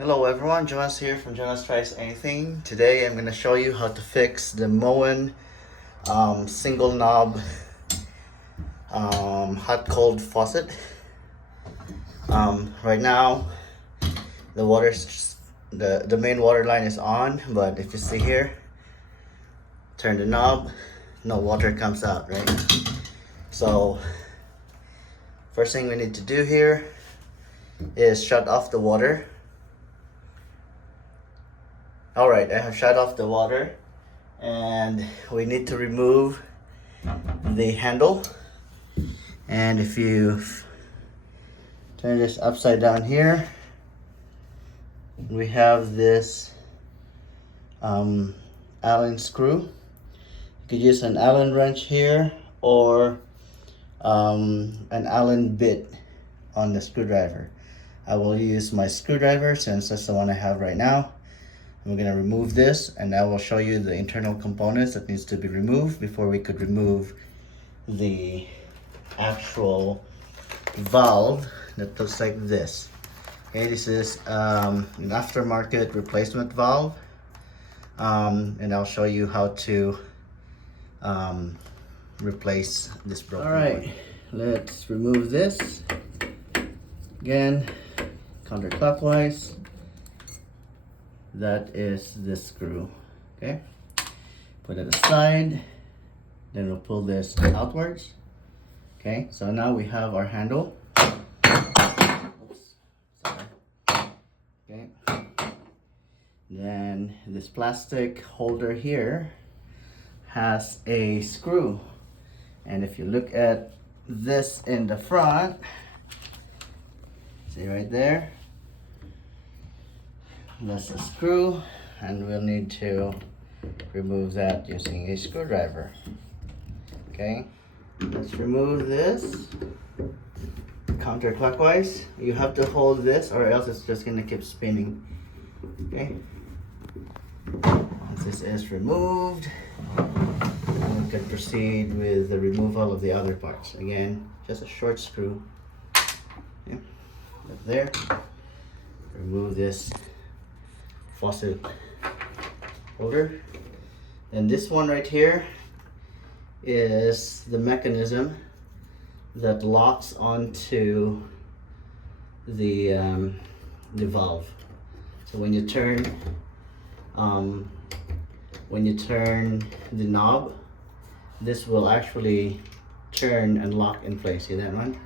Hello everyone, Jonas here from Jonas Tries Anything. Today I'm going to show you how to fix the Moen single knob hot cold faucet. Right now the the main water line is on, but if you see here, turn the knob, no water comes out, right? So first thing we need to do here is shut off the water. Alright, I have shut off the water and we need to remove the handle. And if you turn this upside down here, we have this Allen screw. You could use an Allen wrench here or an Allen bit on the screwdriver. I will use my screwdriver since that's the one I have right now. We're going to remove this and I will show you the internal components that needs to be removed before we could remove the actual valve that looks like this. Okay, this is an aftermarket replacement valve, and I'll show you how to replace this broken one. Alright, let's remove this. Again, counterclockwise. That is this screw. Okay, put it aside, then we'll pull this outwards. Okay, so now we have our handle. Oops, sorry. Okay, then this plastic holder here has a screw, and if you look at this in the front, see right there, that's a screw, and we'll need to remove that using a screwdriver. Okay, let's remove this counterclockwise. You have to hold this or else it's just gonna keep spinning. Okay, once this is removed, we can proceed with the removal of the other parts. Again, just a short screw. Yeah, up there. Remove this faucet holder, and this one right here is the mechanism that locks onto the valve. So when you turn the knob, this will actually turn and lock in place. See that one?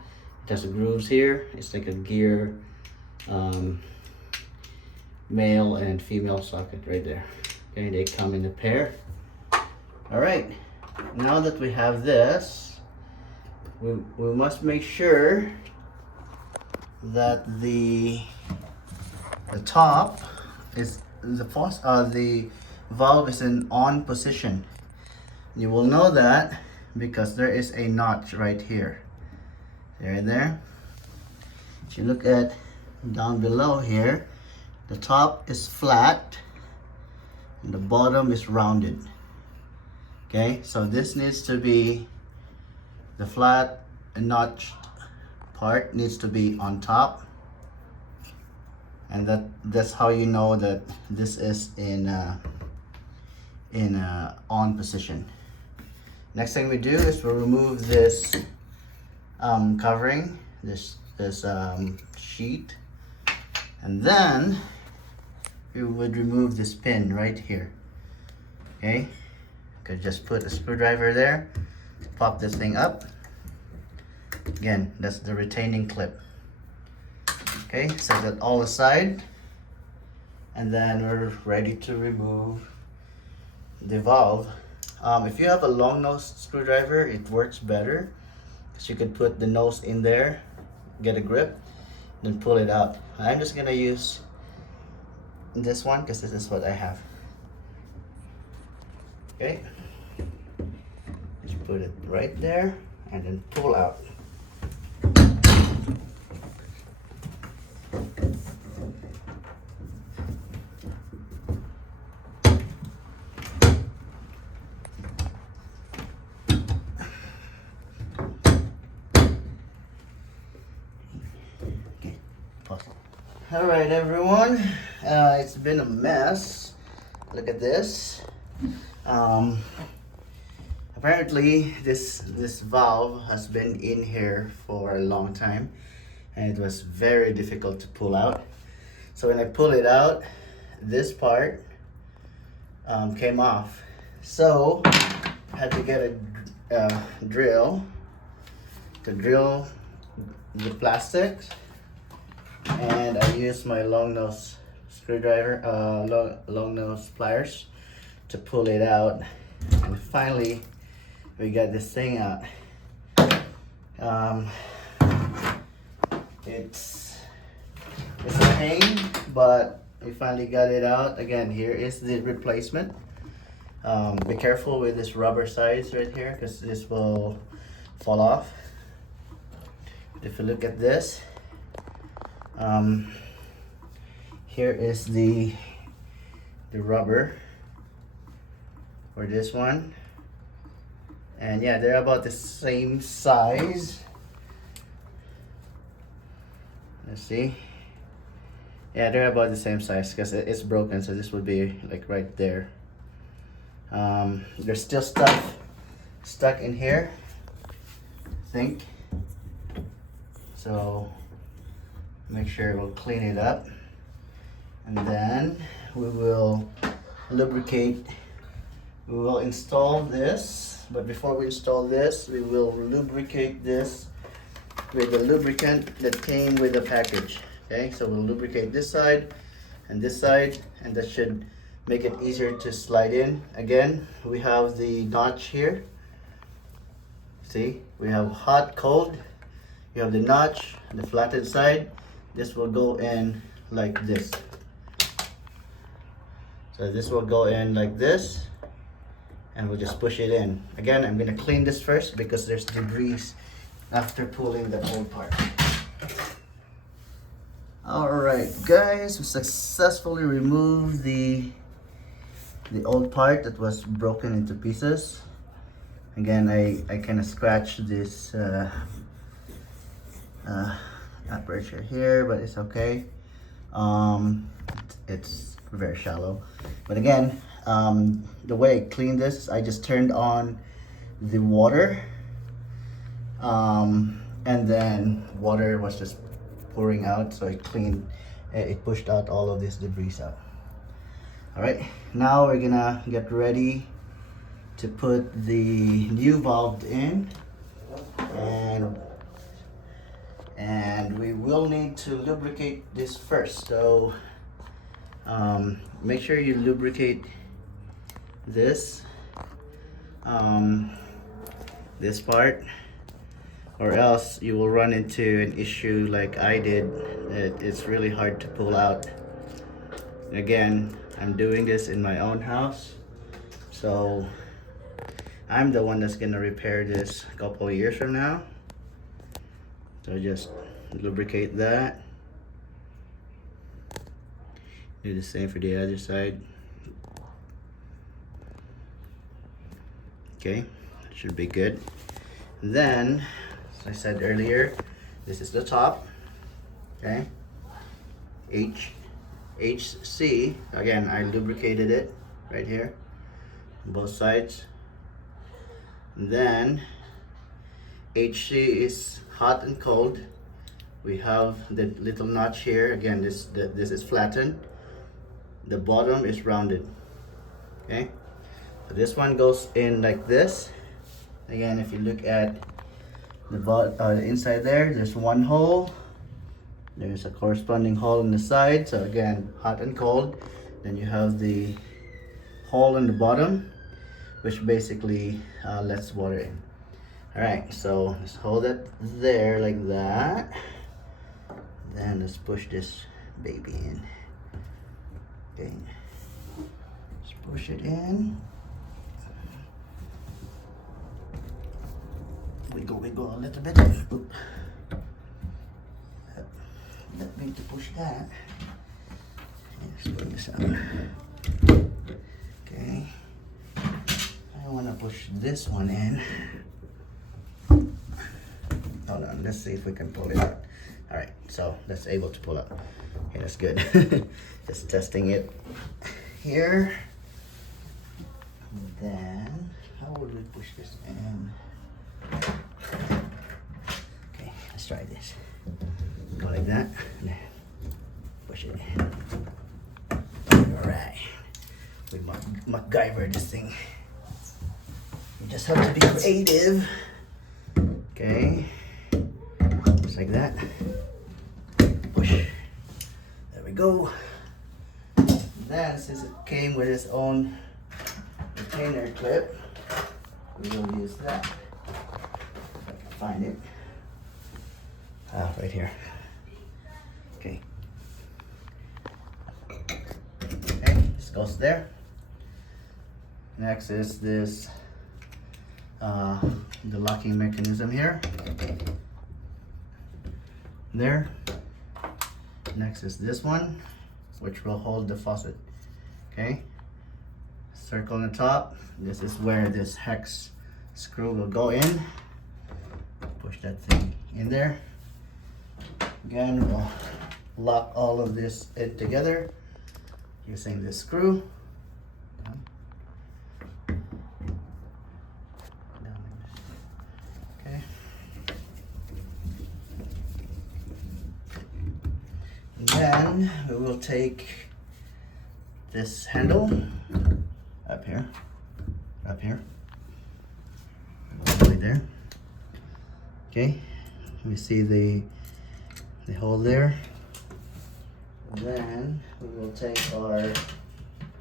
It has grooves here. It's like a gear male and female socket right there. Okay, they come in a pair. All right, now that we have this, we must make sure that the top is the valve is in on position. You will know that because there is a notch right here. There. If you look at down below here, the top is flat and the bottom is rounded. Okay, so this needs to be, the flat and notched part needs to be on top, and that's how you know that this is in on position. Next thing we do is we'll remove this covering, this sheet, and then we would remove this pin right here. Okay, could just put a screwdriver there, pop this thing up. Again, that's the retaining clip. Okay, set that all aside, and then we're ready to remove the valve. If you have a long nose screwdriver, it works better because you could put the nose in there, get a grip, then pull it out. I'm just gonna use this one because this is what I have. Okay, just put it right there and then pull out. Okay, pause. All right, everyone. It's been a mess. Look at this. Um, Apparently, this valve has been in here for a long time, and it was very difficult to pull out. So when I pull it out, this part came off. So I had to get a drill to drill the plastics, and I used my long nose screwdriver, long nose pliers to pull it out, and finally we got this thing out. It's a pain, but we finally got it out. Again, here is the replacement. Be careful with this rubber sides right here, because this will fall off. If you look at this, here is the rubber for this one, and yeah, they're about the same size. Let's see. Yeah, they're about the same size because it's broken, so this would be like right there. There's still stuff stuck in here, I think. So make sure we'll clean it up, and then we will lubricate. We will install this, but before we install this, we will lubricate this with the lubricant that came with the package. Okay, so we'll lubricate this side, and that should make it easier to slide in. Again, we have the notch here. See, we have hot, cold. You have the notch, the flattened side. This will go in like this. So this will go in like this, and we'll just push it in. Again, I'm gonna clean this first because there's debris after pulling the whole part. All right, guys, we successfully removed the old part that was broken into pieces. Again, I kind of scratched this aperture here, but it's okay. It's very shallow, but again, the way I cleaned this, I just turned on the water, and then water was just pouring out, so it pushed out all of this debris out. All right, now we're gonna get ready to put the new valve in, and we will need to lubricate this first. So make sure you lubricate this this part, or else you will run into an issue like I did. It's really hard to pull out. Again, I'm doing this in my own house, so I'm the one that's gonna repair this a couple of years from now. So just lubricate that. Do the same for the other side. Okay, should be good. And then, as I said earlier, this is the top. Okay, HC. Again, I lubricated it right here, on both sides. And then HC is hot and cold. We have the little notch here. Again, this is flattened. The bottom is rounded. Okay, so this one goes in like this. Again, if you look at the inside there's one hole. There's a corresponding hole in the side. So again, hot and cold. Then you have the hole in the bottom, which basically lets water in. All right, so let's hold it there like that. Then let's push this baby in. Okay, let's push it in. Wiggle a little bit. Oop. Let me to push that. Let's pull this out. Okay, I want to push this one in. Hold on, let's see if we can pull it out. All right, so that's able to pull out. Okay, that's good. Just testing it here. And then, how would we push this in? Okay, let's try this. Go like that, and then push it. Alright. We MacGyver this thing. You just have to be creative. Okay. Just like that. Push. There we go. Then, since it came with its own retainer clip, we will use that. If I can find it. Right here. Okay. Okay, this goes there. Next is this, the locking mechanism here. There. Next is this one, which will hold the faucet. Okay. Circle on the top. This is where this hex screw will go in. Push that thing in there. Again, we'll lock all of this in together using this screw. Okay. And then we will take this handle up here, right there. Okay, we see the hole there. And then we will take our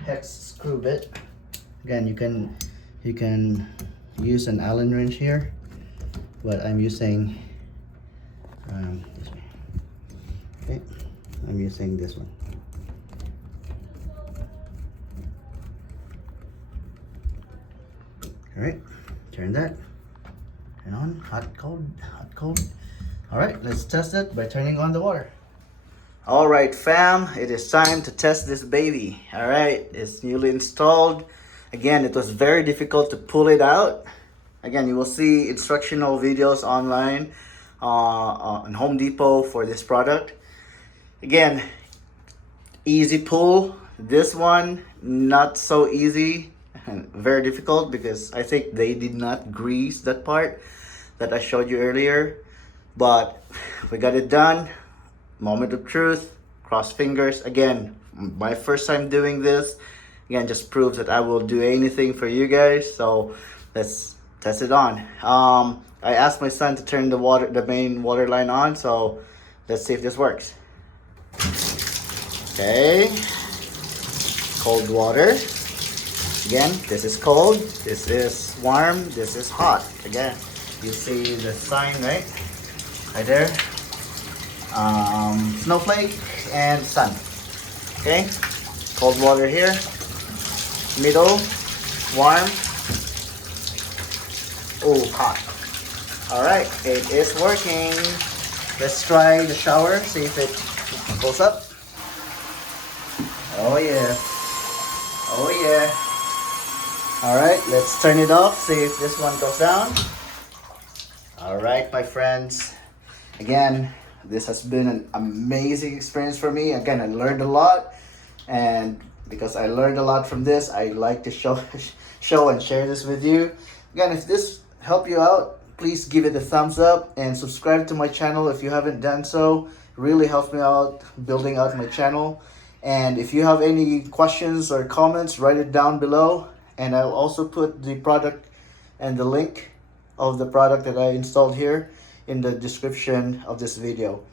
hex screw bit. Again, you can use an Allen wrench here, but I'm using this one. Okay, I'm using this one. All right, turn that. Turn on, hot, cold, hot, cold. All right, let's test it by turning on the water. All right, fam, it is time to test this baby. All right, it's newly installed. Again, it was very difficult to pull it out. Again, you will see instructional videos online on Home Depot for this product. Again, easy pull. This one, not so easy. Very difficult because I think they did not grease that part that I showed you earlier. But we got it done. Moment of truth. Cross fingers. Again, my first time doing this. Again, just proves that I will do anything for you guys. So let's test it on. I asked my son to turn the main water line on. So let's see if this works. Okay. Cold water. Again, this is cold. This is warm. This is hot. Again, you see the sign, right? Right there. Snowflake and sun. Okay. Cold water here. Middle. Warm. Oh, hot. Alright, it is working. Let's try the shower, see if it goes up. Oh yeah. Oh yeah. Alright, let's turn it off, see if this one goes down. Alright, my friends. Again, this has been an amazing experience for me. Again, I learned a lot, and because I learned a lot from this, I like to show and share this with you. Again, if this helped you out, please give it a thumbs up and subscribe to my channel if you haven't done so. It really helps me out building out my channel. And if you have any questions or comments, write it down below, and I'll also put the product and the link of the product that I installed here in the description of this video.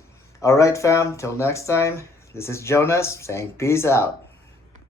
Alright fam, till next time, this is Jonas saying peace out.